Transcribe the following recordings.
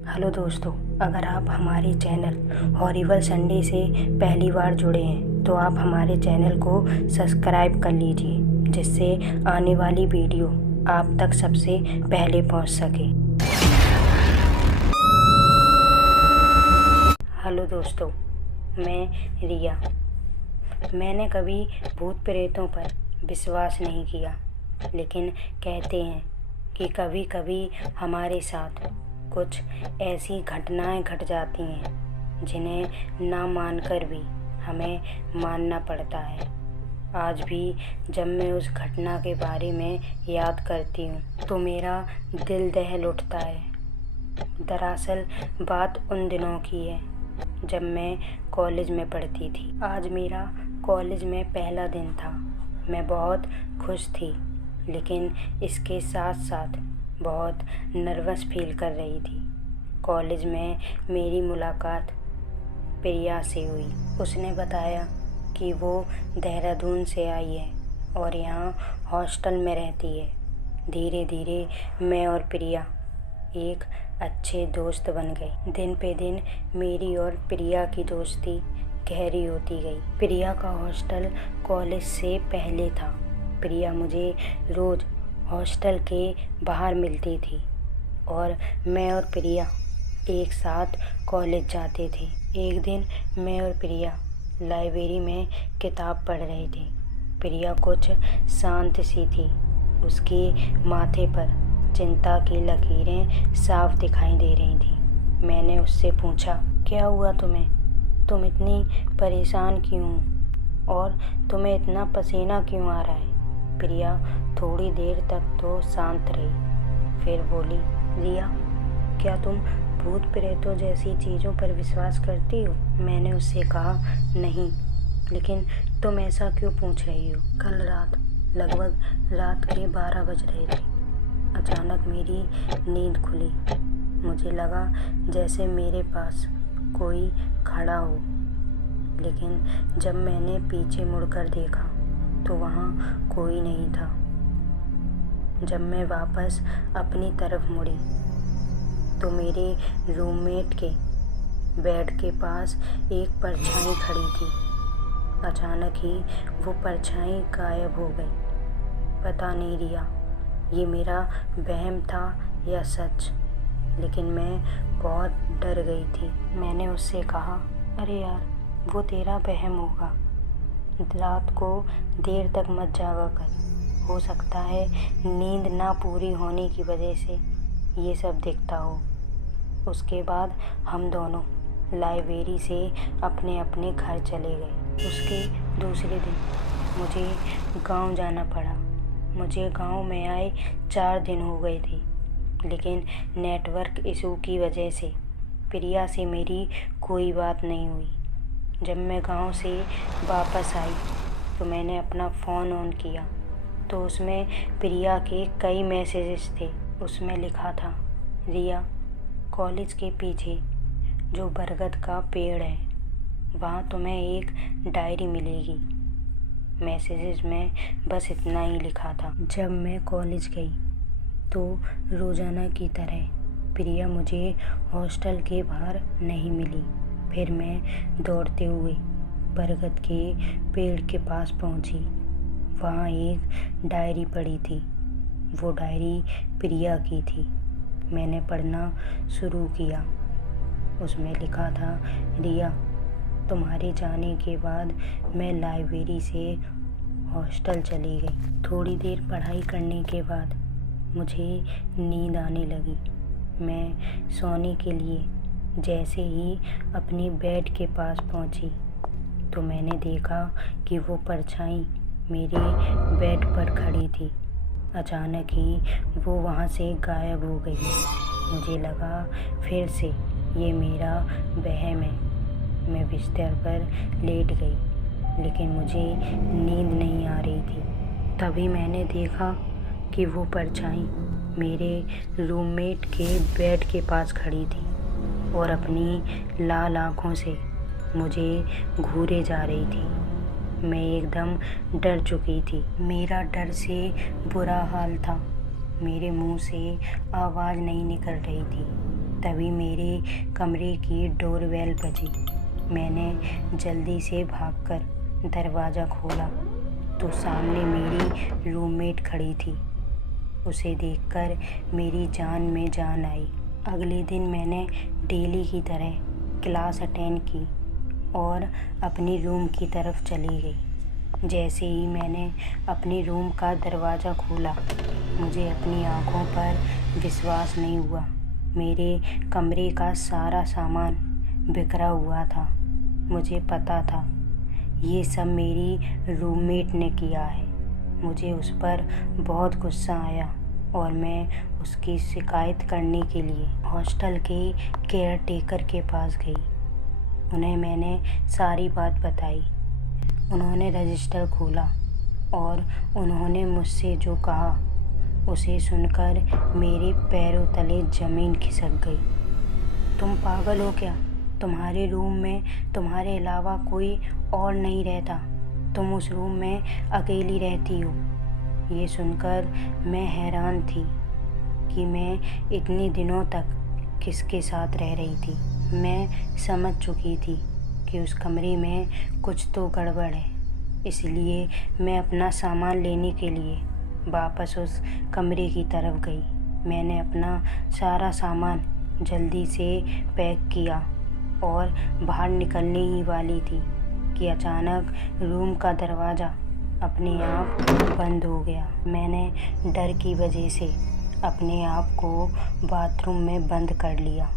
Hello दोस्तों, अगर आप हमारे चैनल हॉरिबल संडे से पहली बार जुड़े हैं तो आप हमारे चैनल को सब्सक्राइब कर लीजिए, जिससे आने वाली वीडियो आप तक सबसे पहले पहुंच सके। हेलो दोस्तों, मैं रिया। मैंने कभी भूत प्रेतों पर विश्वास नहीं किया, लेकिन कहते हैं कि कभी कभी हमारे साथ कुछ ऐसी घटनाएं घट जाती हैं जिन्हें ना मानकर भी हमें मानना पड़ता है। आज भी जब मैं उस घटना के बारे में याद करती हूँ तो मेरा दिल दहल उठता है। दरअसल बात उन दिनों की है जब मैं कॉलेज में पढ़ती थी। आज मेरा कॉलेज में पहला दिन था। मैं बहुत खुश थी, लेकिन इसके साथ साथ बहुत नर्वस फील कर रही थी। कॉलेज में मेरी मुलाकात प्रिया से हुई। उसने बताया कि वो देहरादून से आई है और यहाँ हॉस्टल में रहती है। धीरे धीरे मैं और प्रिया एक अच्छे दोस्त बन गए। दिन पे दिन मेरी और प्रिया की दोस्ती गहरी होती गई। प्रिया का हॉस्टल कॉलेज से पहले था। प्रिया मुझे रोज़ हॉस्टल के बाहर मिलती थी और मैं और प्रिया एक साथ कॉलेज जाते थे। एक दिन मैं और प्रिया लाइब्रेरी में किताब पढ़ रहे थे। प्रिया कुछ शांत सी थी। उसके माथे पर चिंता की लकीरें साफ दिखाई दे रही थी। मैंने उससे पूछा, क्या हुआ तुम्हें? तुम इतनी परेशान क्यों हो और तुम्हें इतना पसीना क्यों आ रहा है? प्रिया थोड़ी देर तक तो शांत रही, फिर बोली, रिया, क्या तुम भूत प्रेतों जैसी चीज़ों पर विश्वास करती हो? मैंने उससे कहा, नहीं, लेकिन तुम ऐसा क्यों पूछ रही हो? कल रात लगभग रात के 12 बज रहे थे। अचानक मेरी नींद खुली। मुझे लगा जैसे मेरे पास कोई खड़ा हो, लेकिन जब मैंने पीछे मुड़कर देखा तो वहाँ कोई नहीं था। जब मैं वापस अपनी तरफ मुड़ी तो मेरे रूममेट के बेड के पास एक परछाई खड़ी थी। अचानक ही वो परछाई गायब हो गई। पता नहीं रिया, ये मेरा वहम था या सच, लेकिन मैं बहुत डर गई थी। मैंने उससे कहा, अरे यार, वो तेरा वहम होगा। रात को देर तक मत जागा कर। हो सकता है नींद ना पूरी होने की वजह से ये सब दिखता हो। उसके बाद हम दोनों लाइब्रेरी से अपने अपने घर चले गए। उसके दूसरे दिन मुझे गांव जाना पड़ा। मुझे गांव में आए 4 दिन हो गए थे, लेकिन नेटवर्क इशू की वजह से प्रिया से मेरी कोई बात नहीं हुई। जब मैं गांव से वापस आई तो मैंने अपना फ़ोन ऑन किया तो उसमें प्रिया के कई मैसेजेस थे। उसमें लिखा था, रिया, कॉलेज के पीछे जो बरगद का पेड़ है वहाँ तुम्हें एक डायरी मिलेगी। मैसेजेस में बस इतना ही लिखा था। जब मैं कॉलेज गई तो रोज़ाना की तरह प्रिया मुझे हॉस्टल के बाहर नहीं मिली। फिर मैं दौड़ते हुए बरगद के पेड़ के पास पहुंची। वहाँ एक डायरी पड़ी थी। वो डायरी प्रिया की थी। मैंने पढ़ना शुरू किया। उसमें लिखा था, रिया, तुम्हारे जाने के बाद मैं लाइब्रेरी से हॉस्टल चली गई। थोड़ी देर पढ़ाई करने के बाद मुझे नींद आने लगी। मैं सोने के लिए जैसे ही अपनी बेड के पास पहुंची तो मैंने देखा कि वो परछाई मेरे बेड पर खड़ी थी। अचानक ही वो वहाँ से गायब हो गई। मुझे लगा फिर से ये मेरा वहम है। मैं बिस्तर पर लेट गई, लेकिन मुझे नींद नहीं आ रही थी। तभी मैंने देखा कि वो परछाई मेरे रूममेट के बेड के पास खड़ी थी और अपनी लाल आँखों से मुझे घूरे जा रही थी। मैं एकदम डर चुकी थी। मेरा डर से बुरा हाल था। मेरे मुंह से आवाज़ नहीं निकल रही थी। तभी मेरे कमरे की डोरबेल बजी। मैंने जल्दी से भागकर दरवाज़ा खोला तो सामने मेरी रूममेट खड़ी थी। उसे देखकर मेरी जान में जान आई। अगले दिन मैंने डेली की तरह क्लास अटेंड की और अपनी रूम की तरफ चली गई। जैसे ही मैंने अपने रूम का दरवाज़ा खोला, मुझे अपनी आँखों पर विश्वास नहीं हुआ। मेरे कमरे का सारा सामान बिखरा हुआ था। मुझे पता था ये सब मेरी रूममेट ने किया है। मुझे उस पर बहुत गुस्सा आया और मैं उसकी शिकायत करने के लिए हॉस्टल के केयर टेकर के पास गई। उन्हें मैंने सारी बात बताई। उन्होंने रजिस्टर खोला और उन्होंने मुझसे जो कहा उसे सुनकर मेरे पैरों तले ज़मीन खिसक गई। तुम पागल हो क्या? तुम्हारे रूम में तुम्हारे अलावा कोई और नहीं रहता। तुम उस रूम में अकेली रहती हो। ये सुनकर मैं हैरान थी कि मैं इतने दिनों तक किसके साथ रह रही थी। मैं समझ चुकी थी कि उस कमरे में कुछ तो गड़बड़ है। इसलिए मैं अपना सामान लेने के लिए वापस उस कमरे की तरफ गई। मैंने अपना सारा सामान जल्दी से पैक किया और बाहर निकलने ही वाली थी कि अचानक रूम का दरवाज़ा अपने आप बंद हो गया। मैंने डर की वजह से अपने आप को बाथरूम में बंद कर लिया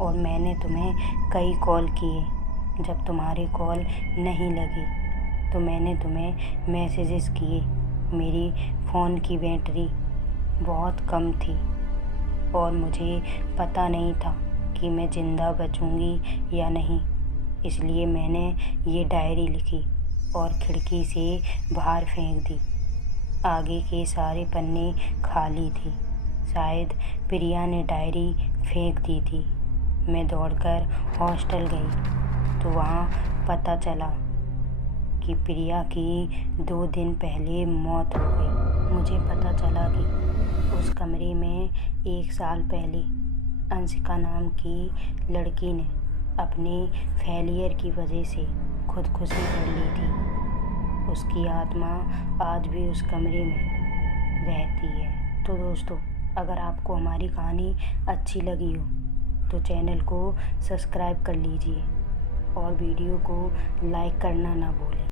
और मैंने तुम्हें कई कॉल किए। जब तुम्हारी कॉल नहीं लगी तो मैंने तुम्हें मैसेजेस किए। मेरी फ़ोन की बैटरी बहुत कम थी और मुझे पता नहीं था कि मैं ज़िंदा बचूंगी या नहीं। इसलिए मैंने ये डायरी लिखी और खिड़की से बाहर फेंक दी। आगे के सारे पन्ने खाली थे। शायद प्रिया ने डायरी फेंक दी थी। मैं दौड़कर हॉस्टल गई तो वहाँ पता चला कि प्रिया की 2 दिन पहले मौत हो गई। मुझे पता चला कि उस कमरे में 1 साल पहले अंशिका नाम की लड़की ने अपने फेलियर की वजह से खुदकुशी कर ली थी। उसकी आत्मा आज भी उस कमरे में रहती है। तो दोस्तों, अगर आपको हमारी कहानी अच्छी लगी हो तो चैनल को सब्सक्राइब कर लीजिए और वीडियो को लाइक करना ना भूलें।